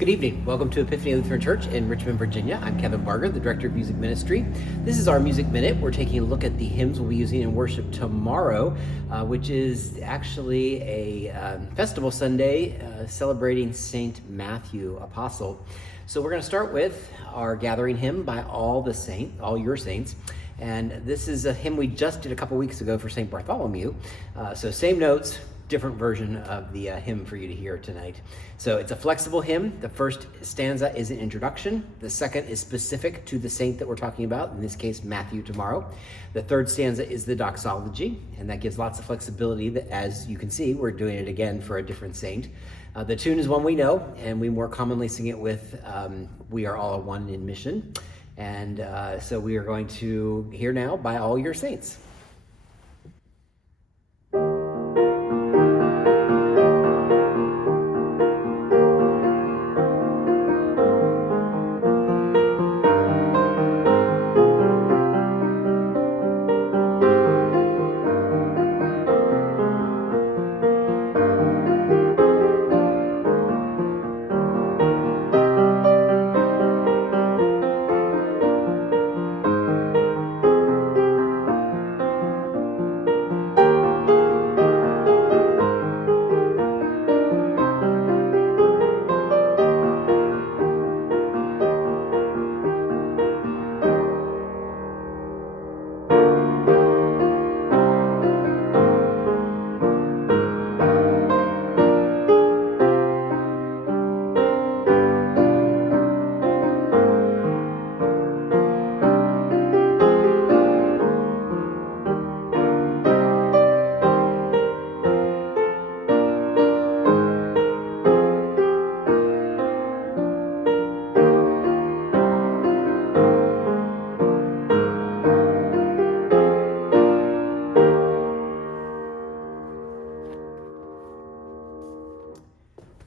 Good evening. Welcome to Epiphany Lutheran Church in Richmond, Virginia. I'm Kevin Barger, the Director of Music Ministry. This is our Music Minute. We're taking a look at the hymns we'll be using in worship tomorrow, which is actually a festival Sunday celebrating Saint Matthew Apostle. So we're going to start with our gathering hymn by all your saints. And this is a hymn we just did a couple weeks ago for St. Bartholomew. So same notes, different version of the hymn for you to hear tonight. So it's a flexible hymn. The first stanza is an introduction. The second is specific to the saint that we're talking about, in this case, Matthew tomorrow. The third stanza is the doxology, and that gives lots of flexibility that, as you can see, we're doing it again for a different saint. The tune is one we know, and we more commonly sing it with We Are All One in Mission. And so we are going to hear now By All Your Saints.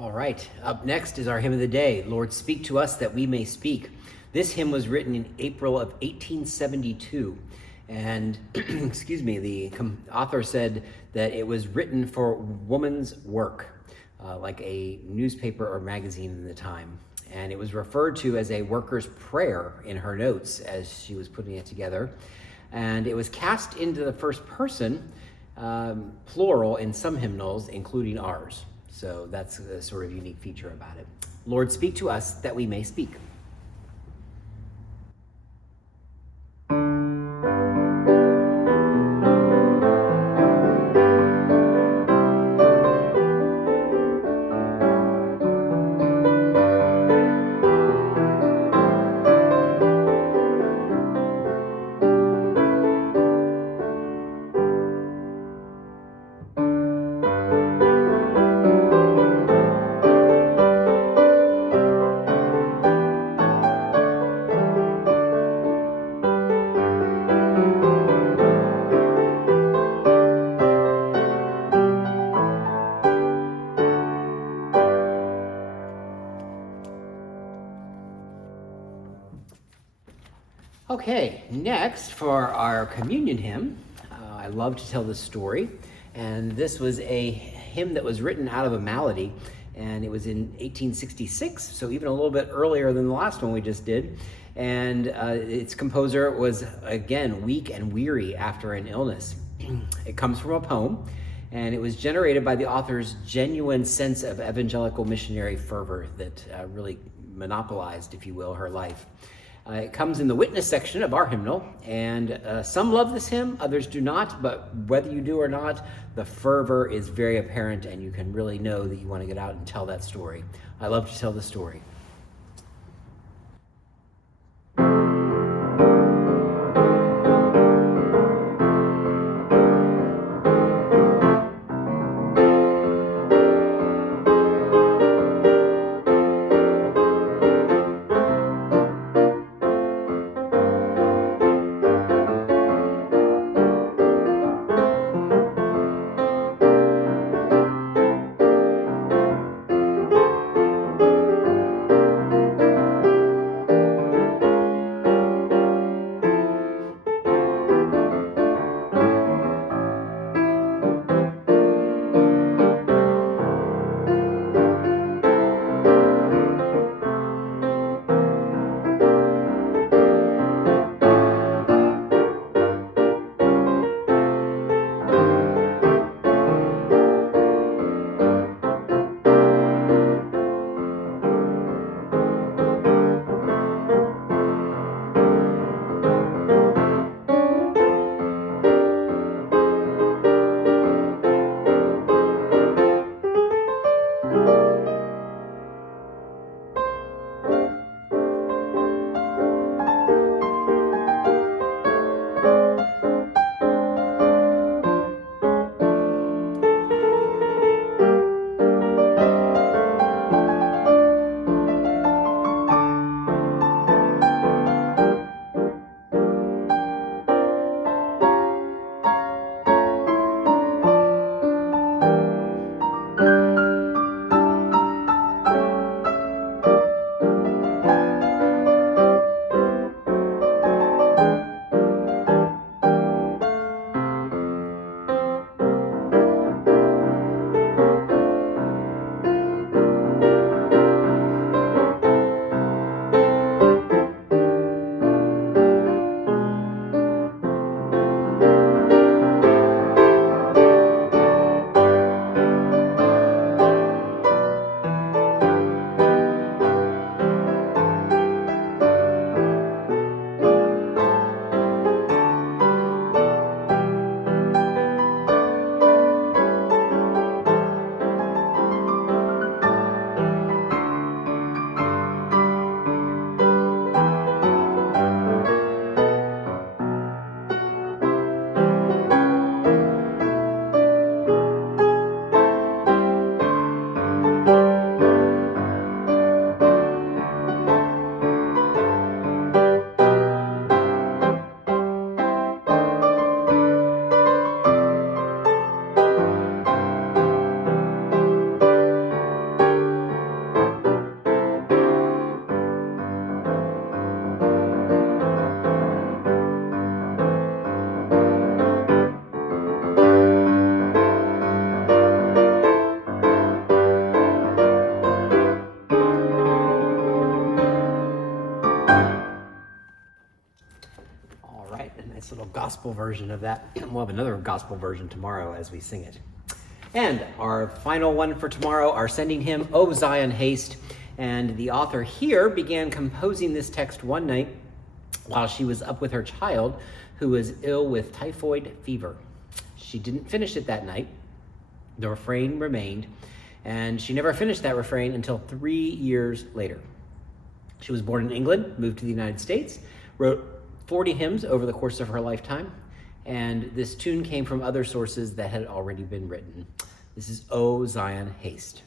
All right, up next is our hymn of the day, Lord, Speak to Us That We May Speak. This hymn was written in April of 1872, and the author said that it was written for woman's work, like a newspaper or magazine in the time. And it was referred to as a worker's prayer in her notes as she was putting it together. And it was cast into the first person, plural in some hymnals, including ours. So that's a sort of unique feature about it. Lord, speak to us that we may speak. Okay, next for our communion hymn, I love to tell this story, and this was a hymn that was written out of a malady, and it was in 1866, so even a little bit earlier than the last one we just did, and its composer was, again, weak and weary after an illness. It comes from a poem, and it was generated by the author's genuine sense of evangelical missionary fervor that really monopolized, if you will, her life. It comes in the witness section of our hymnal, and some love this hymn, others do not, but whether you do or not, the fervor is very apparent, and you can really know that you want to get out and tell that story. I love to tell the story. All right, a nice little gospel version of that. We'll have another gospel version tomorrow as we sing it. And our final one for tomorrow, our sending hymn, O Zion Haste. And the author here began composing this text one night while she was up with her child who was ill with typhoid fever. She didn't finish it that night. The refrain remained, and she never finished that refrain until 3 years later. She was born in England, moved to the United States, wrote 40 hymns over the course of her lifetime, and this tune came from other sources that had already been written. This is O Zion Haste.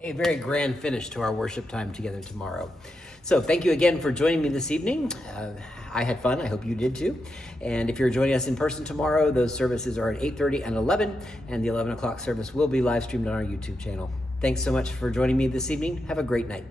A very grand finish to our worship time together tomorrow. So thank you again for joining me this evening. I had fun. I hope you did too. And if you're joining us in person tomorrow, those services are at 8:30 and 11, and the 11 o'clock service will be live streamed on our YouTube channel. Thanks so much for joining me this evening. Have a great night.